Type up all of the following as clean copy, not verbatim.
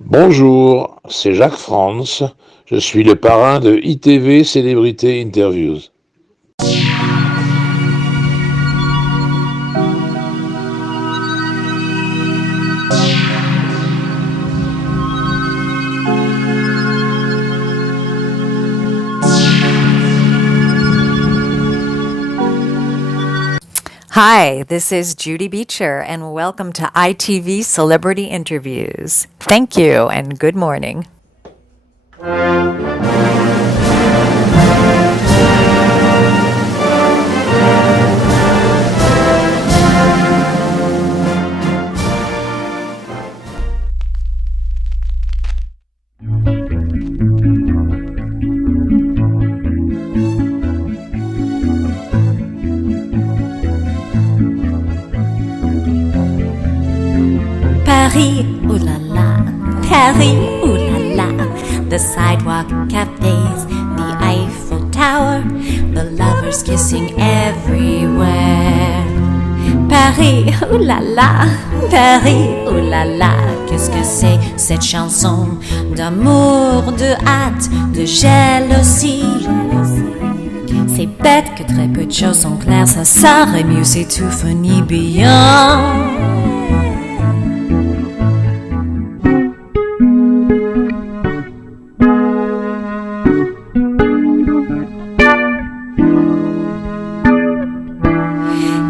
Bonjour, c'est Jacques France. Je suis le parrain de ITV Célébrité Interviews. Hi, this is Judy Beecher, and welcome to ITV Celebrity Interviews. Thank you, and good morning. Paris, ooh la la, Paris, ooh la la. The sidewalk cafes, the Eiffel Tower, the lovers kissing everywhere. Paris, ooh la la, Paris, ooh la la. Qu'est-ce que c'est cette chanson d'amour, de hâte, de jalousie? C'est bête que très peu de choses sont claires, ça serait mieux si tout finit bien.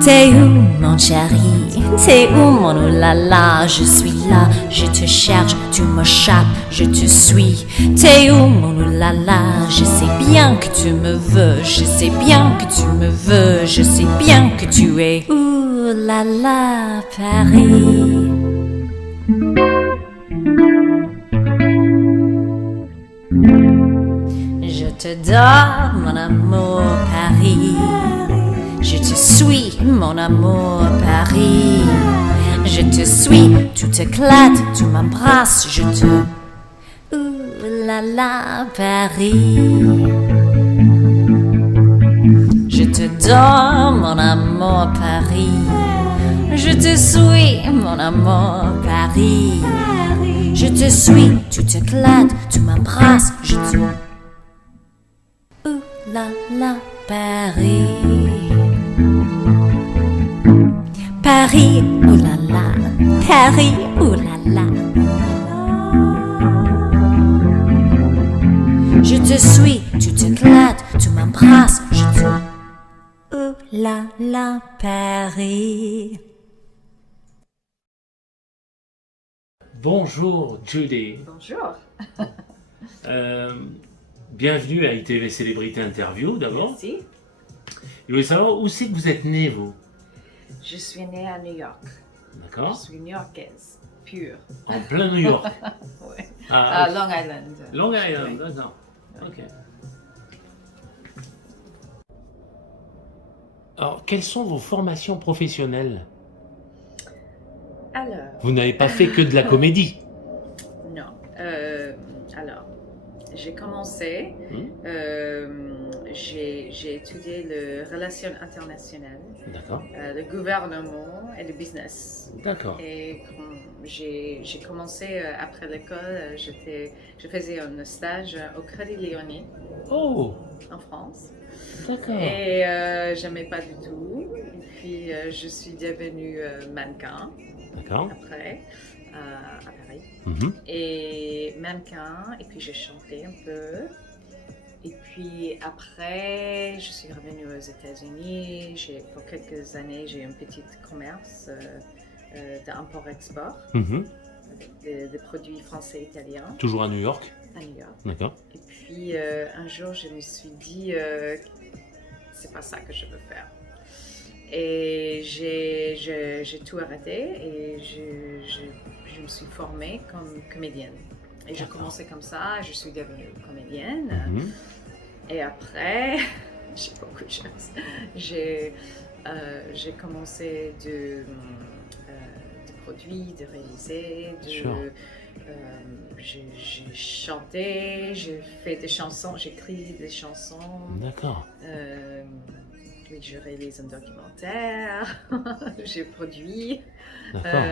T'es où mon chéri? T'es où mon oulala? Je suis là, je te cherche, tu m'échappes, je te suis. T'es où mon oulala? Je sais bien que tu me veux, je sais bien que tu me veux, je sais bien que tu es oulala Paris. Je te donne mon amour Paris. Je te suis, mon amour, Paris. Je te suis, tu t'éclates, tu m'embrasses, je te... Ouh là là, Paris. Je te donne, mon amour, Paris. Je te suis, mon amour, Paris. Je te suis, tu t'éclates, tu m'embrasses, je te... Ouh là là, Paris. Paris, ooh la la, Paris, ooh la la. Je te suis, tu t'éclates, tu m'embrasses, je te... Ooh la la, Paris. Bonjour Judy. Bonjour. Bienvenue à ITV Célébrité Interview d'abord. Merci. Je voulais savoir où c'est que vous êtes né vous. Je suis née à New York. Je D'accord. suis new-yorkaise, pure. En plein New York. Ouais. Ah, Long Island. Long Island, d'accord. Ok. Alors, quelles sont vos formations professionnelles? Alors, Vous n'avez pas fait que de la comédie. non. Alors, j'ai commencé, j'ai étudié les relations internationales, D'accord. le gouvernement et le business. D'accord. Et j'ai commencé après l'école, je faisais un stage au Crédit Lyonnais Oh, en France. d'accord. Et j'aimais pas du tout. Et puis je suis devenue mannequin D'accord. après à Paris. Mhm. Et mannequin, et puis j'ai chanté un peu. Et puis après, je suis revenue aux États-Unis. Pour quelques années, j'ai eu un petit commerce d'import-export Mhm. avec des produits français et italiens Toujours à New York. à New York. D'accord. Et puis un jour, je me suis dit, c'est pas ça que je veux faire. Et j'ai tout arrêté et je me suis formée comme comédienne. Et j'ai commencé comme ça, je suis devenue comédienne. Mhm. Et après, j'ai beaucoup de choses. J'ai commencé de produire, de réaliser, Sure. j'ai chanté, j'ai fait des chansons, j'écris des chansons. D'accord. Oui, je réalise un documentaire, j'ai produit. D'accord.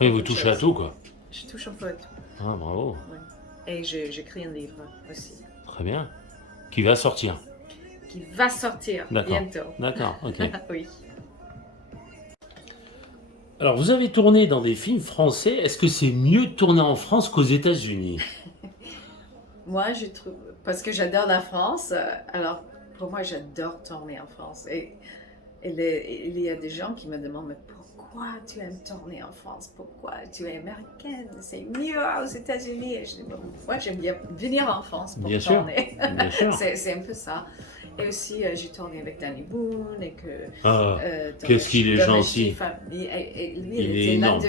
Oui, vous beaucoup de touchez à choses. tout quoi. Je touche un peu à tout. Ah, bravo. Ouais. Et j'écris un livre aussi. Très bien. Qui va sortir. Qui va sortir D'accord. bientôt. D'accord, ok. Oui. Alors, vous avez tourné dans des films français. Est-ce que c'est mieux de tourner en France qu'aux États-Unis? Moi, je trouve, parce que j'adore la France, alors pour moi, j'adore tourner en France. Et il y a des gens qui me demandent, mais pourquoi tu aimes tourner en France? Pourquoi tu es américaine? C'est mieux aux États-Unis. Et je dis, bon, moi, j'aime bien venir en France pour Bien sûr. tourner. Bien sûr. C'est un peu ça. Et aussi, j'ai tourné avec Danny Boone et que... Ah, qu'est-ce qu'il est gentil. Et lui, Il est était l'un énorme. de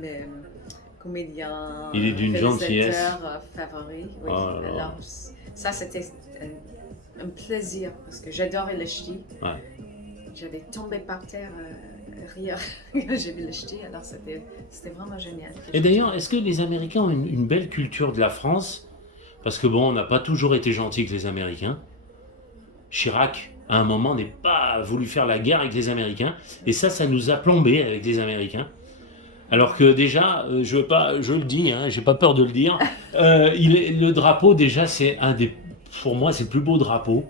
mes comédiens, Il est d'une gentillesse. réalisateurs favoris. Oui. Oh là là. Alors, ça, c'était un plaisir parce que j'adorais le ch'ti. Ouais. J'avais tombé par terre rire quand j'ai vu le ch'ti, alors c'était vraiment génial. Et d'ailleurs, est-ce que les Américains ont une belle culture de la France? Parce que bon, on n'a pas toujours été gentils avec les Américains. Chirac, à un moment, n'a pas voulu faire la guerre avec les Américains. Et ça nous a plombés avec les Américains. Alors que déjà, je le dis, hein, j'ai pas peur de le dire, le drapeau, déjà, c'est pour moi, c'est le plus beau drapeau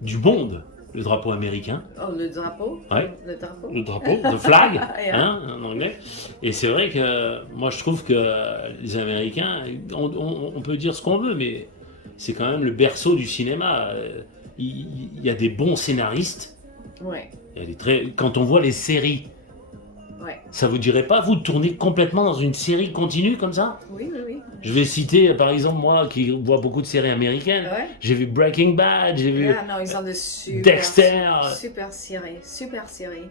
du monde, le drapeau américain. Oh, le drapeau? Ouais. Le drapeau? Le drapeau, the flag, Yeah. hein, en anglais. Et c'est vrai que moi, je trouve que les Américains, on peut dire ce qu'on veut, mais c'est quand même le berceau du cinéma. Il y a des bons scénaristes. Ouais, Quand on voit les séries, ouais. ça vous dirait pas, vous, de tourner complètement dans une série continue comme ça? Oui, oui, oui. Je vais citer, par exemple, moi, qui vois beaucoup de séries américaines. Ouais. J'ai vu Breaking Bad, j'ai vu Ah non, ils ont de Dexter. super séries.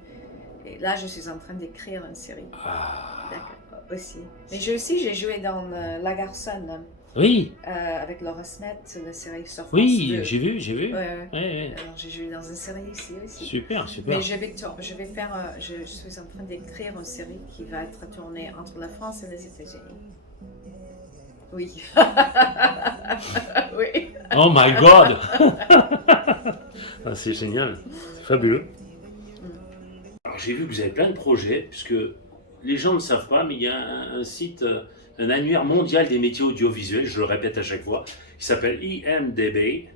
Et là, je suis en train d'écrire une série. Ah, D'accord, aussi. Mais j'ai joué dans La Garçonne, oui, avec Laura Smith, la série sur France oui, 2. j'ai vu. Ouais, ouais. Ouais, ouais. Alors, j'ai joué dans une série ici aussi. Super, super. Mais je suis en train d'écrire une série qui va être tournée entre la France et les États-Unis. Oui. Oui. Oh my God. Ah, c'est génial, c'est fabuleux. Alors, j'ai vu que vous avez plein de projets, puisque les gens ne savent pas, mais il y a un site, un annuaire mondial des métiers audiovisuels, je le répète à chaque fois, qui s'appelle IMDb,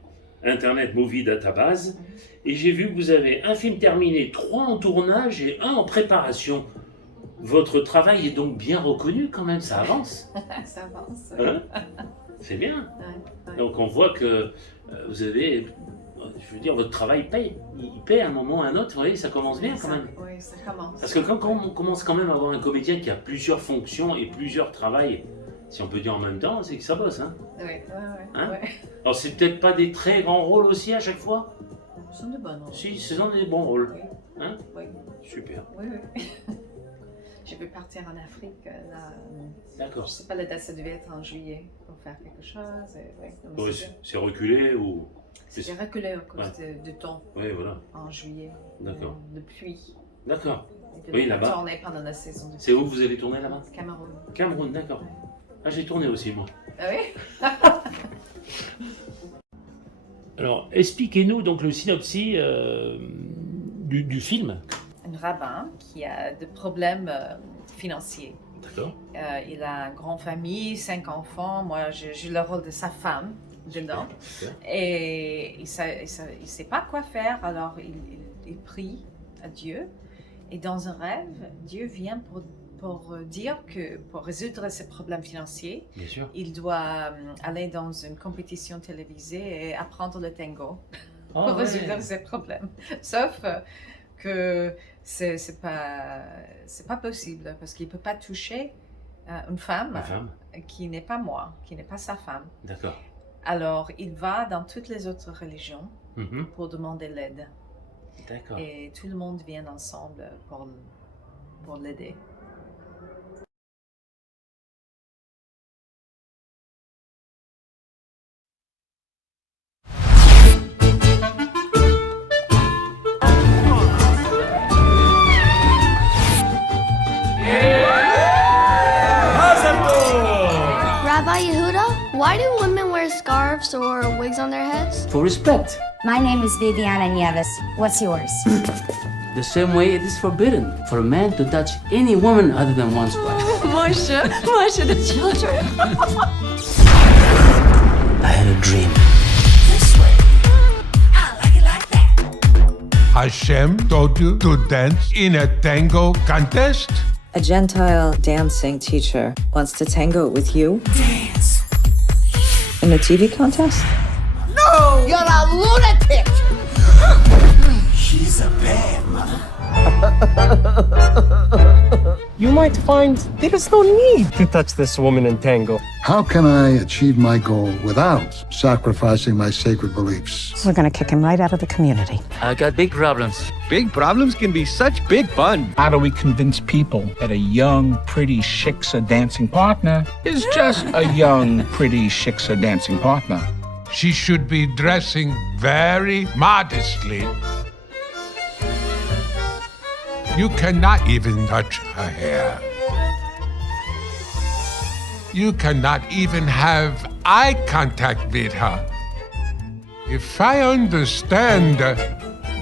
Internet Movie Database. Et j'ai vu que vous avez un film terminé, 3 en tournage et 1 en préparation. Votre travail est donc bien reconnu quand même, ça avance. Ça avance. Hein? C'est bien. Ouais, ouais. Donc on voit que vous avez, je veux dire, votre travail paye. Il paye à un moment ou à un autre, vous voyez, ça commence bien quand même. Oui, ça commence. Parce que quand on commence quand même à avoir un comédien qui a plusieurs fonctions et plusieurs travails, si on peut dire en même temps, c'est que ça bosse. Hein? Oui, oui, Hein? oui. Alors c'est peut-être pas des très grands rôles aussi à chaque fois? Ce sont de bonnes rôles. Si, ce sont des bons rôles. Oui, Hein? oui, Super. oui. oui. Je vais partir en Afrique, là. Je D'accord. sais pas, la date, ça devait être en juillet pour faire quelque chose. Et, ouais, donc Ouais, c'est bien. c'est reculé ou... J'ai reculé à cause de temps Oui, voilà. en juillet. D'accord. De pluie. D'accord. Et Oui, de là-bas. tourner pendant la saison de C'est où vous allez tourner là-bas? Cameroun. Cameroun, d'accord. Ah, j'ai tourné aussi, moi. Ah oui? Alors, expliquez-nous donc le synopsis du film. Un rabbin qui a des problèmes financiers. D'accord. Il a une grande famille, 5 enfants. Moi, j'ai le rôle de sa femme dedans. Super. Et il ne sait pas quoi faire, alors il prie à Dieu. Et dans un rêve, Dieu vient pour dire que pour résoudre ses problèmes financiers, Bien sûr. il doit aller dans une compétition télévisée et apprendre le tango Ah, pour ouais. résoudre ses problèmes. Sauf que c'est pas possible parce qu'il ne peut pas toucher une femme, Ma femme. qui n'est pas moi, qui n'est pas sa femme. D'accord. Alors, il va dans toutes les autres religions Mhm. pour demander l'aide. D'accord. Et tout le monde vient ensemble pour l'aider. Rabbi Yehuda, why do women wear scarves or wigs on their heads? For respect, My name is Viviana Nieves. What's yours? the same way it is forbidden for a man to touch any woman other than one's wife. Marsha the children. I had a dream. Hashem told you to dance in a tango contest? A Gentile dancing teacher wants to tango with you? Dance. In a TV contest? No! You're a lunatic! She's a bad mother. You might find there is no need to touch this woman in tango. How can I achieve my goal without sacrificing my sacred beliefs? We're gonna kick him right out of the community. I got big problems. Big problems can be such big fun. How do we convince people that a young, pretty shiksa dancing partner is just a young, pretty shiksa dancing partner? She should be dressing very modestly. You cannot even touch her hair. You cannot even have eye contact with her. If I understand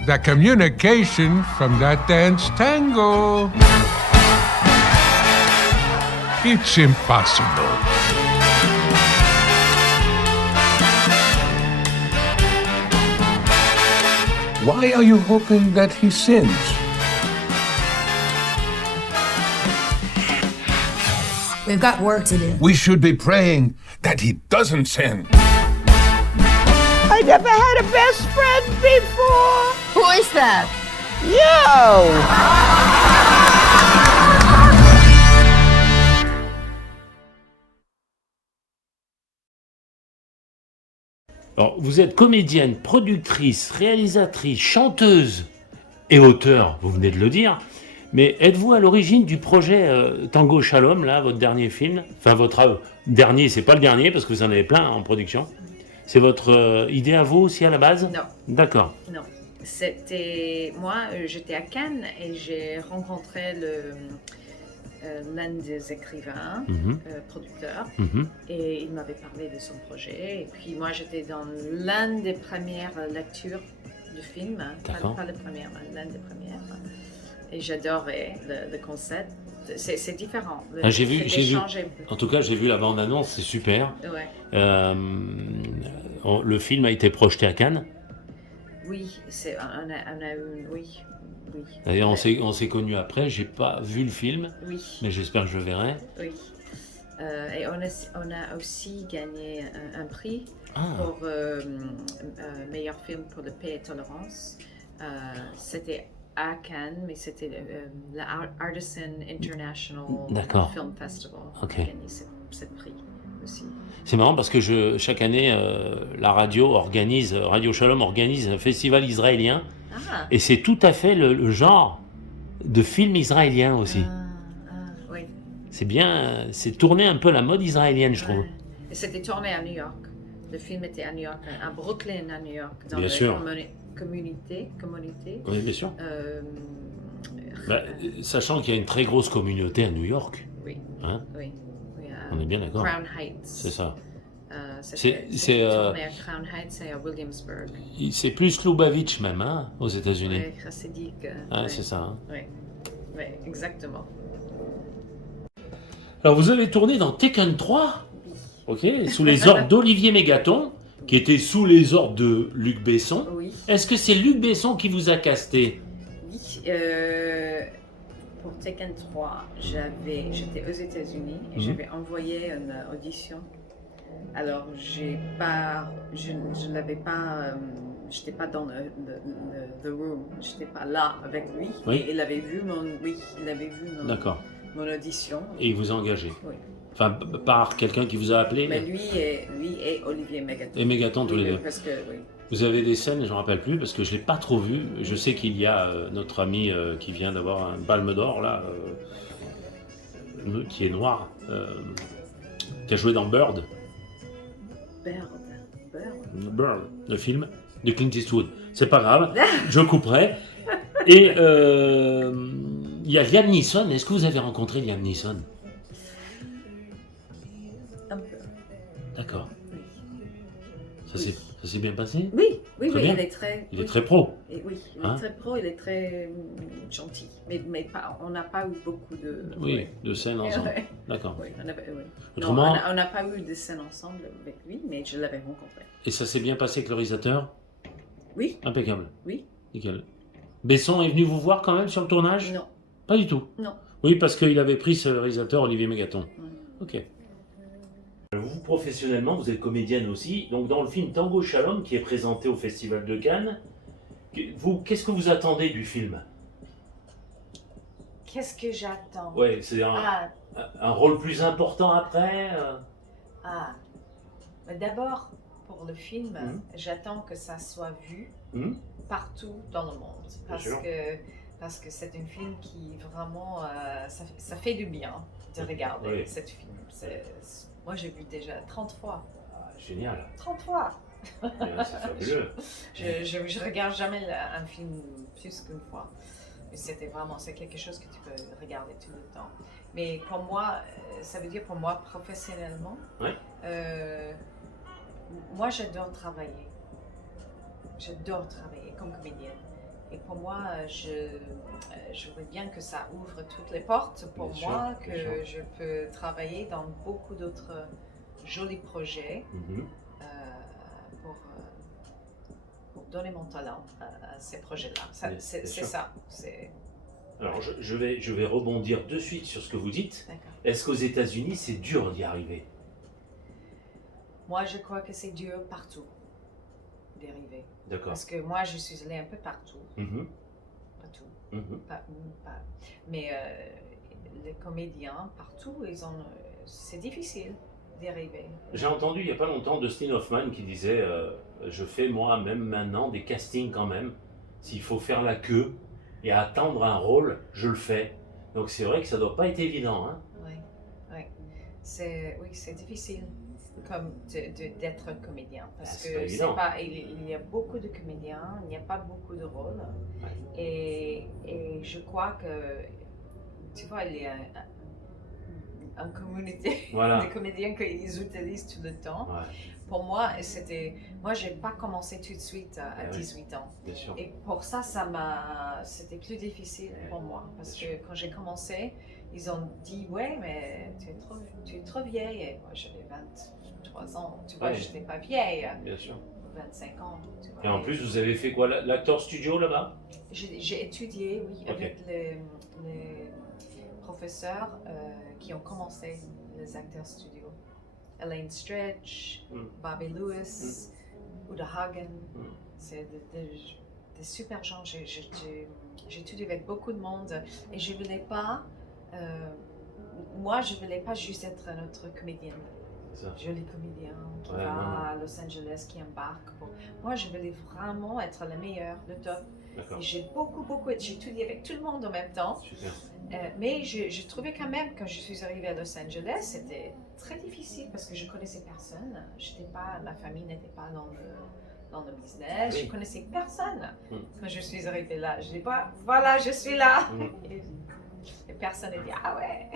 the communication from that dance tango, it's impossible. Why are you hoping that he sins? We've got work to do. We should be praying that he doesn't sin. I never had a best friend before. Who is that? Yo! Alors, vous êtes comédienne, productrice, réalisatrice, chanteuse et auteur, vous venez de le dire. Mais êtes-vous à l'origine du projet Tango Shalom, là, votre dernier film? Enfin, votre dernier, c'est pas le dernier, parce que vous en avez plein en production. C'est votre idée à vous aussi à la base? Non. D'accord. Non. C'était... Moi, j'étais à Cannes et j'ai rencontré l'un des écrivains, producteurs, et il m'avait parlé de son projet. Et puis moi, j'étais dans l'une des premières lectures du film, pas la première, mais l'une des premières. Et j'adorais le concept. C'est différent. J'ai vu. En tout cas, j'ai vu la bande-annonce, c'est super. Ouais. Le film a été projeté à Cannes. Oui, on a eu... Oui. Et on s'est connus après. J'ai pas vu le film, mais j'espère que je le verrai. Oui. Et on a aussi gagné un prix pour meilleur film pour la paix et tolérance. C'était à Cannes, mais c'était l'Artisan International Film Festival qui a gagné ce prix aussi. C'est marrant parce que chaque année, la Radio Shalom organise un festival israélien. Et c'est tout à fait le genre de film israélien aussi. Oui. C'est bien, c'est tourné un peu la mode israélienne, je trouve. Et c'était tourné à New York. Le film était à New York, à Brooklyn, à New York, dans bien la sûr. Communauté. Oui, bien sûr. Sachant qu'il y a une très grosse communauté à New York. Oui. Hein? Oui. On est bien d'accord. Crown Heights. C'est ça. C'est tourné à Crown Heights et à Williamsburg. C'est plus Lubavitch même, hein, aux États-Unis. Oui, chassidique. C'est ça. Hein. Oui, exactement. Alors vous avez tourné dans Taken 3, sous les ordres d'Olivier Mégaton, qui était sous les ordres de Luc Besson. Oui. Est-ce que c'est Luc Besson qui vous a casté? Oui. Pour Taken 3, j'étais aux États-Unis et j'avais envoyé une audition. Alors, je n'avais pas, j'étais pas dans the room, j'étais pas là avec lui. Oui. Et il avait vu mon audition. Et il vous a engagé. Oui. Enfin, par quelqu'un qui vous a appelé. Mais lui et Olivier Mégaton. Et Mégaton tous les deux. Parce que, oui. Vous avez des scènes, je ne me rappelle plus, parce que je ne l'ai pas trop vu. Je sais qu'il y a notre ami qui vient d'avoir un palme d'or, là, qui est noir, qui a joué dans Bird. Bird, le film de Clint Eastwood. C'est pas grave, je couperai. Et il y a Liam Neeson. Est-ce que vous avez rencontré Liam Neeson? Un peu. D'accord. Oui. Ça s'est bien passé? Oui, Très bien. Il est très pro. Et oui, il Hein? est très pro, il est très gentil. Mais on n'a pas eu beaucoup de... Oui, de scènes ensemble. Ouais. D'accord. Oui, oui. Autrement- Non, on n'a pas eu de scènes ensemble avec lui, mais je l'avais rencontré. Et ça s'est bien passé avec le réalisateur? Oui, Impeccable. oui, Nickel. Besson est venu vous voir quand même sur le tournage? non, Pas du tout. non. Oui, parce qu'il avait pris ce réalisateur Olivier Mégaton. Mm. Ok. Vous, professionnellement, vous êtes comédienne aussi. Donc, dans le film Tango Shalom, qui est présenté au Festival de Cannes, qu'est-ce que vous attendez du film? Qu'est-ce que j'attends? Ouais, c'est un rôle plus important après Mais d'abord, pour le film, Mhm. j'attends que ça soit vu partout dans le monde. sûr. Parce que c'est un film qui vraiment, ça fait du bien de regarder Oui. ce film. Moi, j'ai vu déjà 30 fois. Génial. 30 fois! C'est fabuleux. Je regarde jamais un film plus qu'une fois. Mais c'est quelque chose que tu peux regarder tout le temps. Mais pour moi, ça veut dire pour moi professionnellement, Ouais. moi j'adore travailler. J'adore travailler comme comédienne. Et pour moi, je veux bien que ça ouvre toutes les portes pour Bien moi, sûr, que bien je peux travailler dans beaucoup d'autres jolis projets Mhm. pour donner mon talent à ces projets-là. Bien C'est sûr. ça. Alors, je vais rebondir de suite sur ce que vous dites. D'accord. Est-ce qu'aux États-Unis, c'est dur d'y arriver? Moi, je crois que c'est dur partout d'arriver. D'accord. Parce que moi, je suis allée un peu partout. Mhm. Partout. Mhm. Mais les comédiens, partout, c'est difficile d'y arriver. J'ai entendu il n'y a pas longtemps Dustin Hoffman qui disait je fais moi-même maintenant des castings quand même. S'il faut faire la queue et attendre un rôle, je le fais. Donc c'est vrai que ça ne doit pas être évident. Hein? Oui. C'est difficile comme d'être comédien. Parce c'est que pas évident. il y a beaucoup de comédiens, il n'y a pas beaucoup de rôles. Ouais. Et je crois que, tu vois, il y a une communauté Voilà. de comédiens qu'ils utilisent tout le temps. Ouais, Pour moi, moi, j'ai pas commencé tout de suite à oui. 18 ans. bien sûr. Et pour ça, c'était plus difficile pour moi. Parce que quand j'ai commencé, ils ont dit, ouais, mais tu es trop vieille. Et moi, j'avais 23 ans. Tu vois, Ouais. je n'étais pas vieille. Bien sûr. 25 ans. Tu vois. Et en plus, vous avez fait quoi? L'acteur studio là-bas? J'ai étudié, oui, Ok. avec les professeurs qui ont commencé les acteurs studio. Elaine Stretch, Bobby Lewis, Uda Hagen. C'est des super gens. J'ai étudié avec beaucoup de monde et je voulais pas. Moi, je voulais pas juste être une autre comédienne. Ça. Jolie comédien qui Ouais, va non. à Los Angeles, qui embarque. Moi, je voulais vraiment être la meilleure, le top. D'accord. Et j'ai j'ai étudié avec tout le monde en même temps. Super. Mais je trouvais quand même, quand je suis arrivée à Los Angeles, c'était très difficile parce que je connaissais personne. Ma famille n'était pas dans le business. Oui. Je connaissais personne quand je suis arrivée là. Je dis pas, voilà, je suis là. Et personne n'a dit, ah ouais.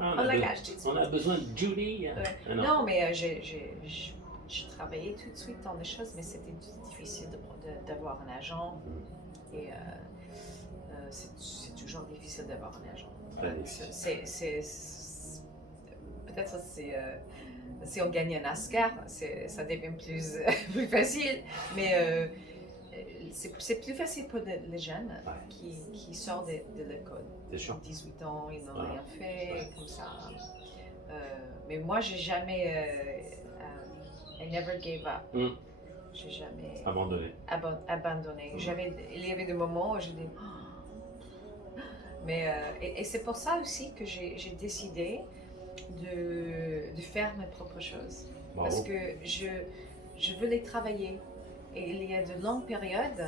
Ah, On la gâche tout de suite. on a besoin de Judy. Ouais. Ah, Non, mais j'ai travaillé tout de suite dans les choses, mais c'était difficile d'avoir un agent. Et c'est toujours difficile d'avoir un agent. Très difficile. Peut-être si on gagne un Oscar, ça devient plus facile. Mais c'est plus facile pour les jeunes qui sortent de l'école. Bien sûr. 18 ans, ils n'ont rien fait, comme ça. Mais moi, j'ai jamais... I never gave up. J'ai jamais Abandonné. abandonné. Il y avait des moments où j'ai dit... Oh. Mais, et c'est pour ça aussi que j'ai décidé de faire mes propres choses. Bravo. Parce que je voulais travailler. Et il y a de longues périodes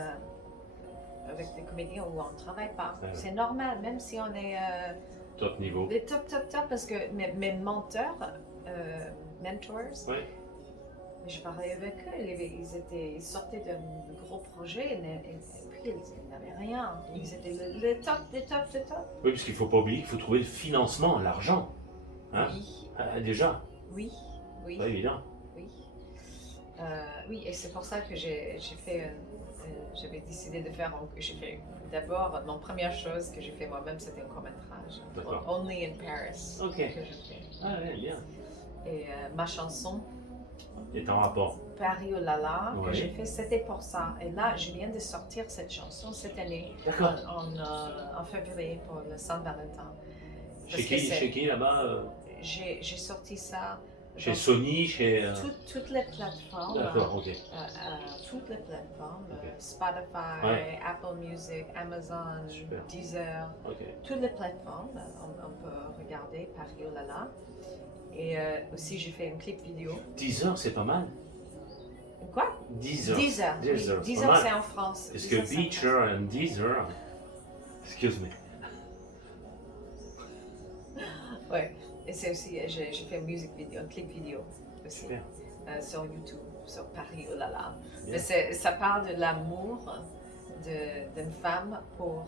avec des comédiens où on ne travaille pas. Ouais. C'est normal, même si on est Top niveau. les top, parce que mes mentors, Ouais. je parlais avec eux, ils sortaient d'un gros projet et puis ils n'avaient rien. Ils étaient le top, des top. Oui, parce qu'il ne faut pas oublier qu'il faut trouver le financement, l'argent. Hein? Oui. Déjà. Oui. Pas évident. Oui. Oui, et c'est pour ça que j'avais décidé de faire, j'ai fait d'abord, mon première chose que j'ai fait moi-même, c'était un court-métrage. D'accord. Only in Paris. Ok. Que j'ai fait. Ah ouais, bien. Et ma chanson, Est en rapport. Paris oh là là, que Ouais. j'ai fait, c'était pour ça. Et là, je viens de sortir cette chanson cette année, D'accord. en février, pour le Saint-Valentin. Chez qui là-bas J'ai sorti ça Chez dans Sony, chez... toutes les plateformes. D'accord, ok. Toutes les plateformes, Ok. Spotify, Ouais. Apple Music, Amazon, Super. Deezer, Ok. toutes les plateformes, on peut regarder Paris oh là là. Et aussi j'ai fait un clip vidéo. 10 heures, c'est pas mal. Quoi? 10 heures. Deezer. 10 Oui, heures, Deezer, pas mal. c'est en France. Est-ce Deezer, que c'est en Beecher and Deezer... Excuse me. Ouais. Et c'est aussi, j'ai fait une music vidéo, un clip vidéo aussi. Super. Sur YouTube, sur Paris oh là là. Bien. Mais ça parle de l'amour d'une femme pour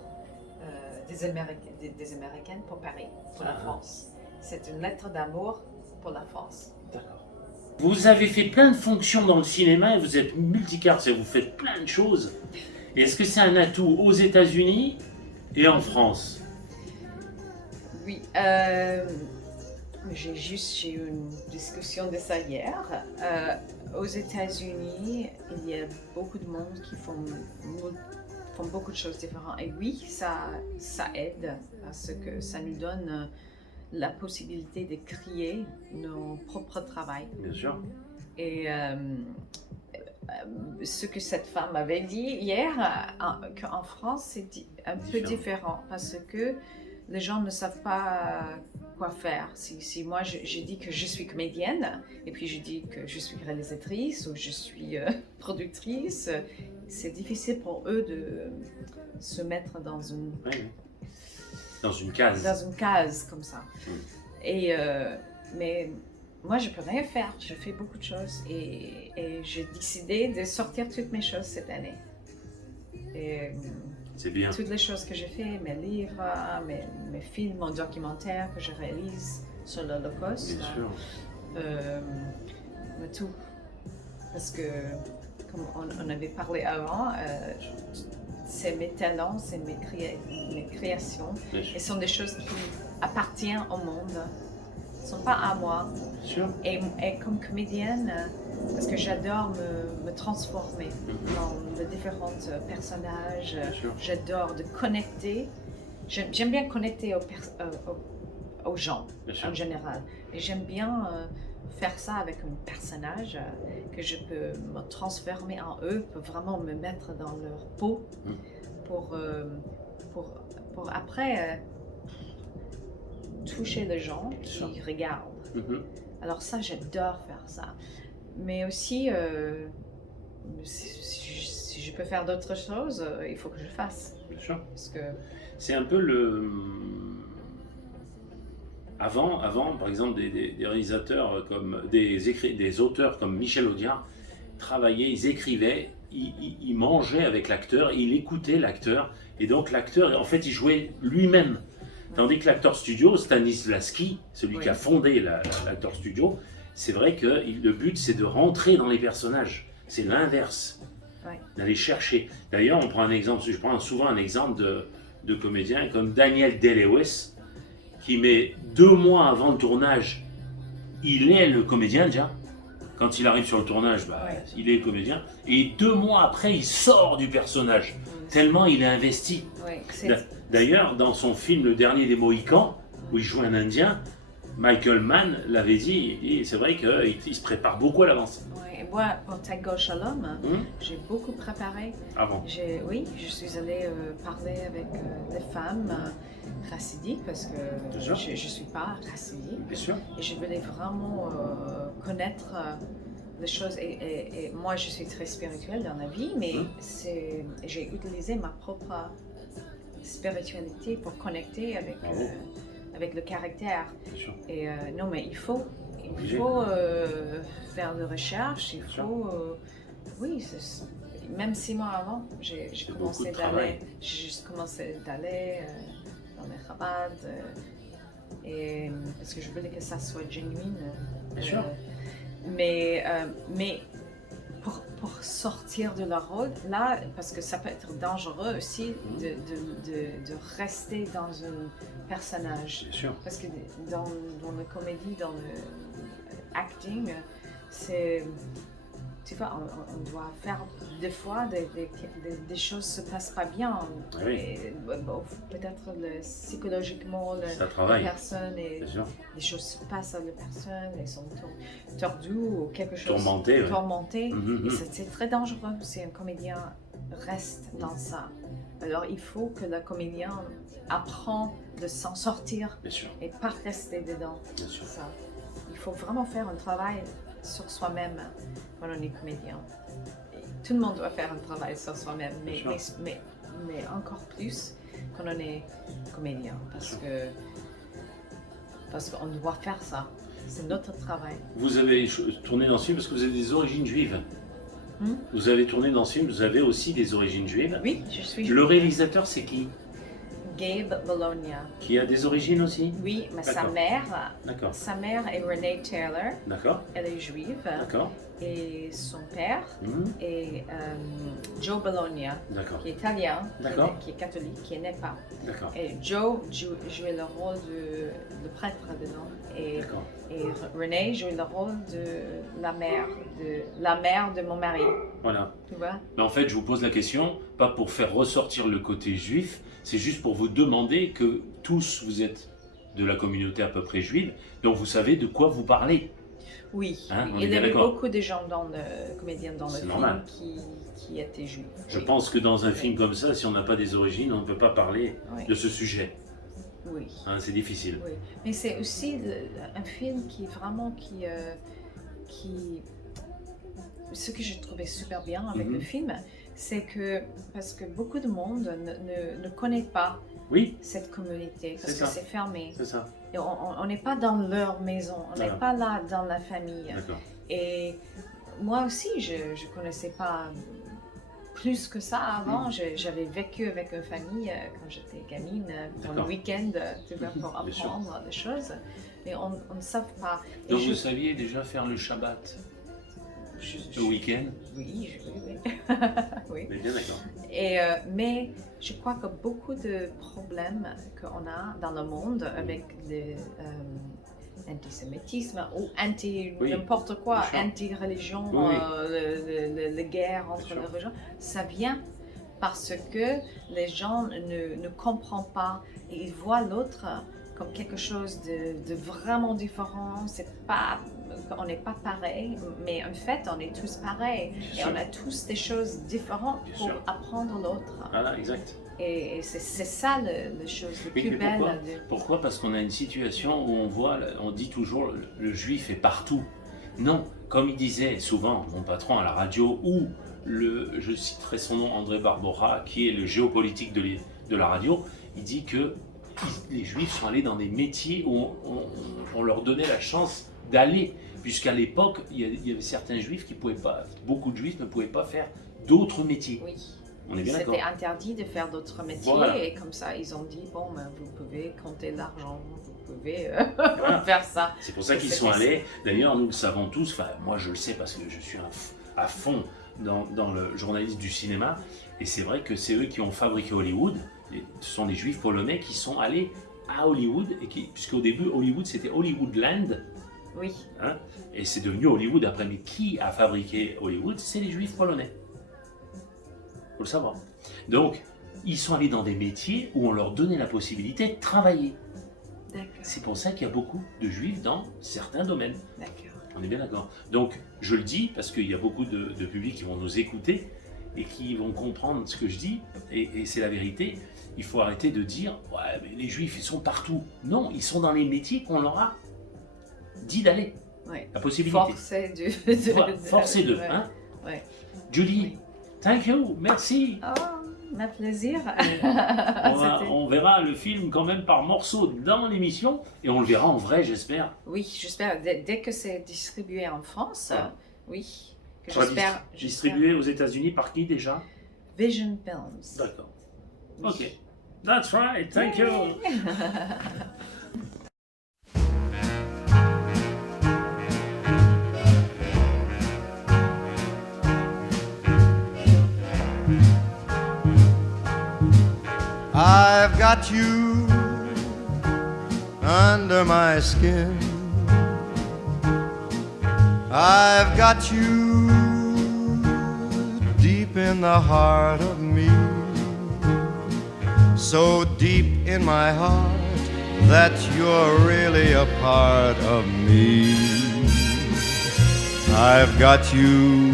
des Américaines pour Paris, pour la France. C'est une lettre d'amour pour la France. D'accord. Vous avez fait plein de fonctions dans le cinéma et vous êtes multicarte, vous faites plein de choses. Et est-ce que c'est un atout aux États-Unis et en France? Oui, j'ai eu une discussion de ça hier. Aux États-Unis, il y a beaucoup de monde qui font beaucoup de choses différentes. Et oui, ça aide parce que ça nous donne la possibilité de créer nos propres travails. Bien sûr. Et ce que cette femme avait dit hier, qu'en France, c'est un peu différent parce que les gens ne savent pas quoi faire. Si moi, je dis que je suis comédienne, et puis je dis que je suis réalisatrice ou je suis productrice, c'est difficile pour eux de se mettre dans une... Oui. Dans une case. Dans une case comme ça. Et, mais moi, je peux rien faire. Je fais beaucoup de choses et j'ai décidé de sortir toutes mes choses cette année. Et, c'est bien. Toutes les choses que j'ai fait, mes livres, mes films, mon documentaire que je réalise sur l'Holocauste. Bien sûr. Mais tout. Parce que, comme on avait parlé avant, c'est mes talents, c'est mes créations. Et ce sont des choses qui appartiennent au monde. Ne sont pas à moi. Bien sûr. Et comme comédienne, parce que j'adore me transformer dans les différents personnages. J'adore de connecter. J'aime bien connecter aux gens en général. Et j'aime bien faire ça avec un personnage que je peux me transformer en eux, pour vraiment me mettre dans leur peau pour après toucher les gens qui regardent. Alors ça, j'adore faire ça. Mais aussi, si je peux faire d'autres choses, il faut que je fasse. Bien sûr. Parce que... C'est un peu le... Avant, par exemple, des réalisateurs comme des auteurs comme Michel Audiard travaillaient, ils écrivaient, ils mangeaient avec l'acteur, ils écoutaient l'acteur, et donc l'acteur, en fait, il jouait lui-même. Tandis que l'acteur studio, Stanislavski, celui qui a fondé l'acteur studio, c'est vrai que le but, c'est de rentrer dans les personnages. C'est l'inverse, d'aller chercher. D'ailleurs, on prend un exemple, je prends souvent un exemple de comédiens comme Daniel Day-Lewis, qui met 2 mois avant le tournage, il est le comédien déjà. Quand il arrive sur le tournage, il est le comédien. Et 2 mois après, il sort du personnage, tellement il est investi. D'ailleurs, dans son film Le Dernier des Mohicans, où il joue un Indien, Michael Mann l'avait dit, et c'est vrai qu'il se prépare beaucoup à l'avance. Moi, pour Tango Shalom, j'ai beaucoup préparé. Avant. Oui, je suis allée parler avec les femmes chassidiques parce que je ne suis pas chassidique. Bien sûr. Et je voulais vraiment connaître les choses. Et moi, je suis très spirituelle dans la vie, mais j'ai utilisé ma propre spiritualité pour connecter avec le caractère. Bien sûr. Et non, mais il faut faire de recherche, il faut... même 6 mois avant, j'ai commencé d'aller dans les Chabad, et parce que je voulais que ça soit genuine. Bien sûr. Mais pour sortir de leur rôle, là, parce que ça peut être dangereux aussi de rester dans un personnage. Bien sûr. Parce que dans la comédie, dans le acting, c'est... Tu vois, on doit faire des fois des choses se passent pas bien. Oui. Et, bon, peut-être psychologiquement Ça travaille. la personne et Bien sûr. des choses se passent à la personne, elles sont tordues ou quelque chose Tourmentées, ouais. tourmenté. Mhm, Et c'est très dangereux si un comédien reste dans ça. Alors il faut que le comédien apprend de s'en sortir Bien sûr. et pas rester dedans. Bien sûr. Ça. Il faut vraiment faire un travail sur soi-même quand on est comédien. Et tout le monde doit faire un travail sur soi-même, mais encore plus quand on est comédien, parce qu'on doit faire ça. C'est notre travail. Vous avez tourné dans ce film parce que vous avez des origines juives. Vous avez tourné dans ce film, vous avez aussi des origines juives. Oui, je suis Le réalisateur, c'est qui? Gabe Bologna. Qui a des origines aussi? Oui, mais sa D'accord. mère est Renee Taylor. D'accord. Elle est juive. D'accord. Et son père est Joe Bologna, D'accord. qui est italien, D'accord. qui est catholique, qui est né pas. D'accord. Et Joe jouait le rôle de prêtre dedans. Et Renee jouait le rôle de la mère de mon mari. Voilà. Tu vois? Mais en fait, je vous pose la question, pas pour faire ressortir le côté juif, c'est juste pour vous demander que tous vous êtes de la communauté à peu près juive, donc vous savez de quoi vous parlez. Oui, Hein, on est il y bien avait d'accord. beaucoup de gens comédiens dans le C'est film normal. qui étaient juifs. Je pense que dans un film comme ça, si on n'a pas des origines, on ne peut pas parler Oui. de ce sujet. Oui. Hein, c'est difficile. Oui. Mais c'est aussi un film qui vraiment ce que j'ai trouvé super bien avec le film, c'est que parce que beaucoup de monde ne connaît pas cette communauté parce que c'est fermé. C'est ça. Et on n'est pas dans leur maison, on n'est pas là dans la famille. D'accord. Et moi aussi, je ne connaissais pas plus que ça avant. J'avais vécu avec une famille quand j'étais gamine pour le week-end, pour apprendre des choses. Mais on ne savait pas. Et Donc vous saviez déjà faire le Shabbat le week-end? Oui. Oui. Mais bien d'accord. Mais je crois que beaucoup de problèmes qu'on a dans le monde avec l'antisémitisme ou n'importe quoi, anti-religion, les guerres entre les religions, ça vient parce que les gens ne comprennent pas et ils voient l'autre comme quelque chose de vraiment différent. On n'est pas pareil, mais en fait, on est tous pareils. Et on a tous des choses différentes pour apprendre l'autre. Voilà, exact. Et c'est ça la chose la plus belle. Pourquoi? Parce qu'on a une situation où on dit toujours le juif est partout. Non, comme il disait souvent mon patron à la radio, ou je citerai son nom, André Barbora, qui est le géopolitique de la radio, il dit que les juifs sont allés dans des métiers où on leur donnait la chance d'aller, puisqu'à l'époque, il y avait certains juifs qui ne pouvaient pas, beaucoup de juifs ne pouvaient pas faire d'autres métiers. Oui. On est bien d'accord. C'était interdit de faire d'autres métiers, voilà. Et comme ça, ils ont dit, bon, ben, vous pouvez compter l'argent, vous pouvez faire ça. C'est pour ça qu'ils sont allés. D'ailleurs, nous le savons tous, enfin, moi je le sais parce que je suis à fond dans le journalisme du cinéma, et c'est vrai que c'est eux qui ont fabriqué Hollywood. Ce sont les juifs polonais qui sont allés à Hollywood, puisqu'au début, Hollywood c'était Hollywoodland. Oui. Hein, et c'est devenu Hollywood après. Mais qui a fabriqué Hollywood? C'est les juifs polonais. Faut le savoir. Donc, ils sont allés dans des métiers où on leur donnait la possibilité de travailler. C'est pour ça qu'il y a beaucoup de juifs dans certains domaines. D'accord. On est bien d'accord. Donc, je le dis parce qu'il y a beaucoup de publics qui vont nous écouter et qui vont comprendre ce que je dis, et c'est la vérité. Il faut arrêter de dire « ouais, mais les juifs, ils sont partout ». Non, ils sont dans les métiers qu'on leur a dit d'aller. Ouais. La possibilité. Forcé de. Ouais. Hein? Ouais. Julie, thank you, merci. Oh, ma plaisir. On verra le film quand même par morceaux dans l'émission, et on le verra en vrai, j'espère. Oui, j'espère. Dès que c'est distribué en France, oui. J'espère. Distribué aux États-Unis par qui déjà? Vision Films. D'accord. Ok. That's right. Thank you. I've got you under my skin. I've got you deep in the heart of me, so deep in my heart that you're really a part of me. I've got you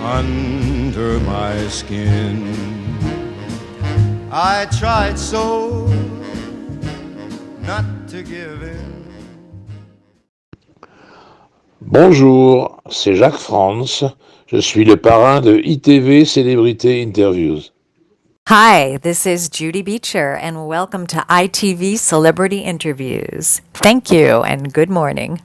under my skin. I tried so not to give in. Bonjour, c'est Jacques France. Je suis le parrain de ITV Célébrité Interviews. Hi, this is Judy Beecher, and welcome to ITV Celebrity Interviews. Thank you, and good morning.